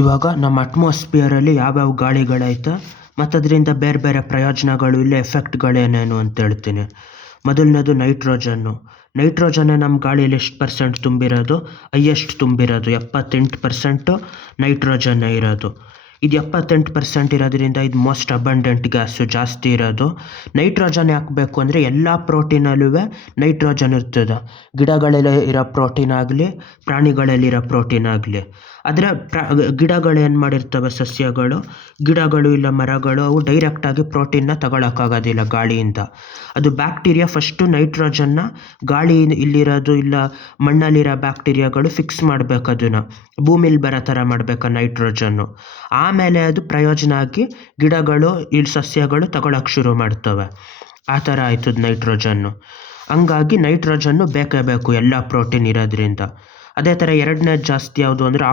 ಇವಾಗ ನಮ್ಮ ಅಟ್ಮಾಸ್ಫಿಯರಲ್ಲಿ ಯಾವ್ಯಾವ ಗಾಳಿಗಳೈತೆ ಮತ್ತು ಅದರಿಂದ ಬೇರೆ ಬೇರೆ ಪ್ರಯೋಜನಗಳು ಇಲ್ಲ ಎಫೆಕ್ಟ್ಗಳೇನೇನು ಅಂತ ಹೇಳ್ತೀನಿ. ಮೊದಲನೇದು ನೈಟ್ರೋಜನ್ನೇ ನಮ್ಮ ಗಾಳೀಲಿ ಎಷ್ಟು ಪರ್ಸೆಂಟ್ ತುಂಬಿರೋದು, ಹೈಯೆಸ್ಟ್ ತುಂಬಿರೋದು 78% ನೈಟ್ರೋಜನ್ನೇ ಇರೋದು. ಇದು 78% ಇರೋದ್ರಿಂದ ಇದು ಮೋಸ್ಟ್ ಅಬಂಡೆಂಟ್ ಗ್ಯಾಸು, ಜಾಸ್ತಿ ಇರೋದು. ನೈಟ್ರೋಜನ್ ಯಾಕೆ ಬೇಕು ಅಂದರೆ ಎಲ್ಲ ಪ್ರೋಟೀನಲ್ಲೂ ನೈಟ್ರೋಜನ್ ಇರ್ತದೆ. ಗಿಡಗಳಲ್ಲಿ ಇರೋ ಪ್ರೋಟೀನ್ ಆಗಲಿ, ಪ್ರಾಣಿಗಳಲ್ಲಿರೋ ಪ್ರೋಟೀನ್ ಆಗಲಿ. ಆದರೆ ಗಿಡಗಳು ಏನು ಮಾಡಿರ್ತವೆ, ಗಿಡಗಳು ಇಲ್ಲ ಮರಗಳು, ಅವು ಡೈರೆಕ್ಟಾಗಿ ಪ್ರೋಟೀನ್ನ ತಗೊಳಕ್ಕಾಗೋದಿಲ್ಲ ಗಾಳಿಯಿಂದ. ಅದು ಬ್ಯಾಕ್ಟೀರಿಯಾ ಫಸ್ಟು ನೈಟ್ರೋಜನ್ನ ಗಾಳಿ ಇಲ್ಲಿರೋದು ಇಲ್ಲ ಮಣ್ಣಲ್ಲಿರೋ ಬ್ಯಾಕ್ಟೀರಿಯಾಗಳು ಫಿಕ್ಸ್ ಮಾಡಬೇಕು, ಅದನ್ನು ಭೂಮಿಲಿ ಬರೋ ಥರ ಮಾಡಬೇಕು ನೈಟ್ರೋಜನ್ನು. ಆಮೇಲೆ ಅದು ಪ್ರಯೋಜನ ಆಗಿ ಗಿಡಗಳು ಇಲ್ಲಿ ಸಸ್ಯಗಳು ತಗೊಳಕ್ಕೆ ಶುರು ಮಾಡ್ತವೆ. ಆ ಥರ ಆಯ್ತದ ನೈಟ್ರೋಜನ್ನು. ಹಂಗಾಗಿ ನೈಟ್ರೋಜನ್ನು ಬೇಕೇ ಬೇಕು ಎಲ್ಲ ಪ್ರೋಟೀನ್ ಇರೋದ್ರಿಂದ. ಅದೇ ಥರ ಎರಡನೇದು ಜಾಸ್ತಿ ಯಾವುದು ಅಂದರೆ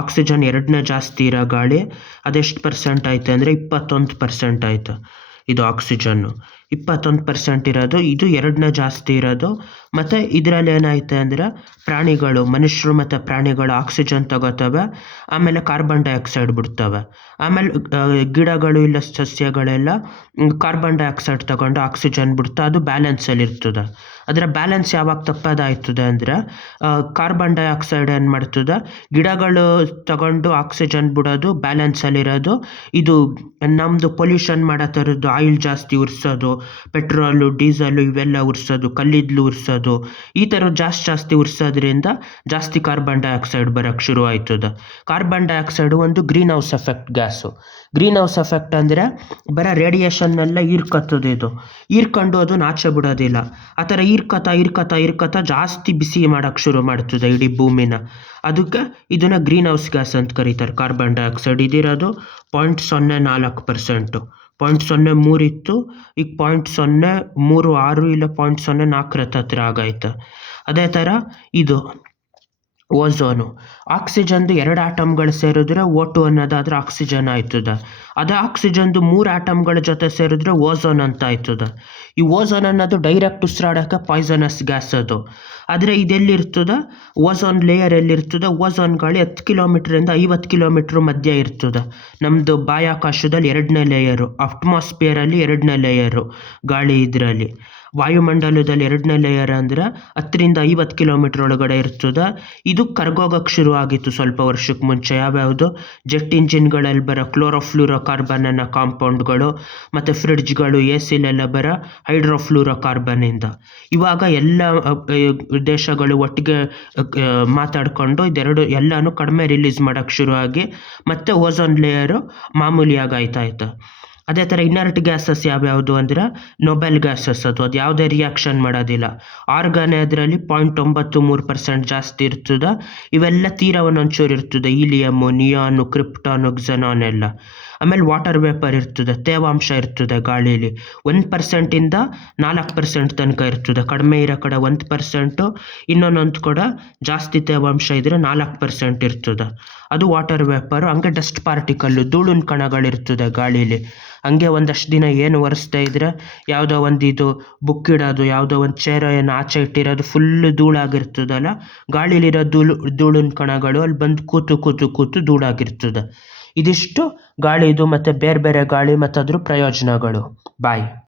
ಆಕ್ಸಿಜನ್ ಎರಡನೇ ಜಾಸ್ತಿ ಇರೋ ಗಾಳಿ. ಅದೆಷ್ಟು ಪರ್ಸೆಂಟ್ ಐತೆ ಅಂದರೆ 21% ಐತೆ. ಇದು ಆಕ್ಸಿಜನ್ನು 21% ಇರೋದು, ಇದು ಎರಡನೇ ಜಾಸ್ತಿ ಇರೋದು. ಮತ್ತು ಇದರಲ್ಲಿ ಏನೈತೆ ಅಂದರೆ ಮನುಷ್ಯರು ಮತ್ತು ಪ್ರಾಣಿಗಳು ಆಕ್ಸಿಜನ್ ತಗೋತವೆ, ಆಮೇಲೆ ಕಾರ್ಬನ್ ಡೈಆಕ್ಸೈಡ್ ಬಿಡ್ತವೆ. ಆಮೇಲೆ ಗಿಡಗಳು ಇಲ್ಲ ಸಸ್ಯಗಳೆಲ್ಲ ಕಾರ್ಬನ್ ಡೈಆಕ್ಸೈಡ್ ತಗೊಂಡು ಆಕ್ಸಿಜನ್ ಬಿಡ್ತಾ ಅದು ಬ್ಯಾಲೆನ್ಸಲ್ಲಿ ಇರ್ತದೆ. ಅದರ ಬ್ಯಾಲೆನ್ಸ್ ಯಾವಾಗ ತಪ್ಪೋದಾಯ್ತದೆ ಅಂದರೆ ಕಾರ್ಬನ್ ಡೈಆಕ್ಸೈಡ್ ಏನು ಮಾಡ್ತದೆ, ಗಿಡಗಳು ತಗೊಂಡು ಆಕ್ಸಿಜನ್ ಬಿಡೋದು ಬ್ಯಾಲೆನ್ಸಲ್ಲಿರೋದು. ಇದು ನಮ್ಮದು ಪೊಲ್ಯೂಷನ್ ಮಾಡೋ ಥರದ್ದು ಆಯಿಲ್ ಜಾಸ್ತಿ ಉರಿಸೋದು, ಪೆಟ್ರೋಲು ಡೀಸಲು ಇವೆಲ್ಲ ಉರಿಸೋದು, ಕಲ್ಲಿದ್ದಲು ಉರಿಸೋದು, ಈ ಥರ ಜಾಸ್ತಿ ಉರಿಸೋದ್ರಿಂದ ಜಾಸ್ತಿ ಕಾರ್ಬನ್ ಡೈಆಕ್ಸೈಡ್ ಬರೋಕ್ಕೆ ಶುರು ಆಯ್ತದೆ. ಕಾರ್ಬನ್ ಡೈಆಕ್ಸೈಡು ಒಂದು green house effect gas. Green house effect ಅಂದರೆ ಬರೋ ರೇಡಿಯೇಷನ್ನೆಲ್ಲ ಹೀರ್ಕತ್ತದೆ. ಇದು ಹೀರ್ಕೊಂಡು ಅದನ್ನು ಆಚೆ ಬಿಡೋದಿಲ್ಲ. ಆ ಥರ ಹೀರ್ಕತಾ ಜಾಸ್ತಿ ಬಿಸಿ ಮಾಡೋಕ್ಕೆ ಶುರು ಮಾಡ್ತದೆ ಇಡೀ ಭೂಮಿನ. ಅದಕ್ಕೆ ಇದನ್ನು ಗ್ರೀನ್ ಹೌಸ್ ಗ್ಯಾಸ್ ಅಂತ ಕರೀತಾರೆ. Carbon dioxide ಇದಿರೋದು 0.04%. 0.03 ಇತ್ತು, ಈಗ 0.036 ಇಲ್ಲ 0.04 ಹತ್ರ ಆಗೈತೆ. ಅದೇ ಥರ ಇದು ಓಝೋನು. ಆಕ್ಸಿಜನ್ದು 2 ಆಟಮ್ಗಳು ಸೇರಿದ್ರೆ O2 ಅನ್ನೋದಾದ್ರೆ ಆಕ್ಸಿಜನ್ ಆಯ್ತದೆ. ಅದೇ ಆಕ್ಸಿಜನ್ದು 3 ಆಟಮ್ಗಳ ಜೊತೆ ಸೇರಿದ್ರೆ ಓಝೋನ್ ಅಂತ ಆಯ್ತದೆ. ಈ ಓಝೋನ್ ಅನ್ನೋದು ಡೈರೆಕ್ಟ್ ಉಸಿರಾಡೋಕ್ಕೆ ಪಾಯ್ಸನಸ್ ಗ್ಯಾಸ್ ಅದು. ಆದರೆ ಇದೆಲ್ಲಿರ್ತದೆ, ಓಝೋನ್ ಲೇಯರ್ ಎಲ್ಲಿರ್ತದೆ, ಓಝೋನ್ ಗಾಳಿ 10 ಕಿಲೋಮೀಟ್ರಿಂದ 50 ಕಿಲೋಮೀಟ್ರ್ ಮಧ್ಯೆ ಇರ್ತದೆ. ನಮ್ಮದು ಬಾಹ್ಯಾಕಾಶದಲ್ಲಿ 2ನೇ ಲೇಯರು, ಅಟ್ಮಾಸ್ಫಿಯರಲ್ಲಿ 2ನೇ ಲೇಯರು ಗಾಳಿ. ಇದರಲ್ಲಿ ವಾಯುಮಂಡಲದಲ್ಲಿ 2ನೇ ಲೇಯರ್ ಅಂದರೆ 10ರಿಂದ 50 ಕಿಲೋಮೀಟ್ರ್ ಒಳಗಡೆ ಇರ್ತದೆ. ಇದು ಕರ್ಗೋಗಕ್ಕೆ ಶುರು ಆಗಿತ್ತು ಸ್ವಲ್ಪ ವರ್ಷಕ್ಕೆ ಮುಂಚೆ. ಯಾವ್ಯಾವುದು ಜೆಟ್ ಇಂಜಿನ್ಗಳಲ್ಲಿ ಬರೋ ಕ್ಲೋರೋಫ್ಲೂರೋ ಕಾರ್ಬನ್ ಅನ್ನೋ ಕಾಂಪೌಂಡ್ಗಳು, ಮತ್ತು ಫ್ರಿಡ್ಜ್ಗಳು, AC-ಲೆಲ್ಲ ಬರೋ ಹೈಡ್ರೋಫ್ಲೂರೋ ಕಾರ್ಬನ್ನಿಂದ. ಇವಾಗ ಎಲ್ಲ ದೇಶಗಳು ಒಟ್ಟಿಗೆ ಮಾತಾಡಿಕೊಂಡು ಇದೆರಡು ಎಲ್ಲನೂ ಕಡಿಮೆ ರಿಲೀಸ್ ಮಾಡೋಕ್ಕೆ ಶುರು ಆಗಿ ಮತ್ತೆ ಓಝೋನ್ ಲೇಯರು ಮಾಮೂಲಿಯಾಗಿ ಆಯ್ತಾಯ್ತು. ಅದೇ ಥರ ಇನರ್ಟ್ ಗ್ಯಾಸಸ್ ಯಾವ್ಯಾವುದು ಅಂದರೆ ನೊಬೆಲ್ ಗ್ಯಾಸಸ್. ಅದು ಯಾವುದೇ ರಿಯಾಕ್ಷನ್ ಮಾಡೋದಿಲ್ಲ. ಆರ್ಗಾನ್ ಅದರಲ್ಲಿ 0.93% ಜಾಸ್ತಿ ಇರ್ತದೆ. ಇವೆಲ್ಲ ತೀರಾ ಒಂದೊಂಚೂರು ಇರ್ತದೆ, ಹೀಲಿಯಮ್ಮು, ನಿಯಾನು, ಕ್ರಿಪ್ಟಾನು, ಕ್ಸೆನಾನ್ ಎಲ್ಲ. ಆಮೇಲೆ ವಾಟರ್ ವೇಪರ್ ಇರ್ತದೆ, ತೇವಾಂಶ ಇರ್ತದೆ ಗಾಳೀಲಿ 1%ಇಂದ 4% ತನಕ ಇರ್ತದೆ. ಕಡಿಮೆ ಇರೋ ಕಡೆ 1%, ಇನ್ನೊಂದೊಂದು ಕಡೆ ಜಾಸ್ತಿ ತೇವಾಂಶ ಇದ್ದರೆ 4% ಇರ್ತದೆ. ಅದು ವಾಟರ್ ವೇಪರು. ಹಂಗೆ ಡಸ್ಟ್ ಪಾರ್ಟಿಕಲ್ಲು, ಧೂಳಿನ ಕಣಗಳಿರ್ತದೆ ಗಾಳೀಲಿ. ಹಂಗೆ ಒಂದಷ್ಟು ದಿನ ಏನು ಒರೆಸ್ತಾ ಇದ್ರೆ ಯಾವುದೋ ಒಂದು ಇದು ಬುಕ್ ಇಡೋದು, ಯಾವುದೋ ಒಂದು ಚೇರ ಏನು ಆಚೆ ಇಟ್ಟಿರೋದು ಫುಲ್ಲು ಧೂಳಾಗಿರ್ತದಲ್ಲ, ಗಾಳೀಲಿರೋ ಧೂಳಿನ ಕಣಗಳು ಅಲ್ಲಿ ಬಂದು ಕೂತು ಧೂಳಾಗಿರ್ತದೆ. ಇದಿಷ್ಟು ಗಾಳಿದು ಮತ್ತು ಬೇರೆ ಬೇರೆ ಗಾಳಿ ಮತ್ತು ಅದ್ರ ಪ್ರಯೋಜನಗಳು. ಬಾಯ್.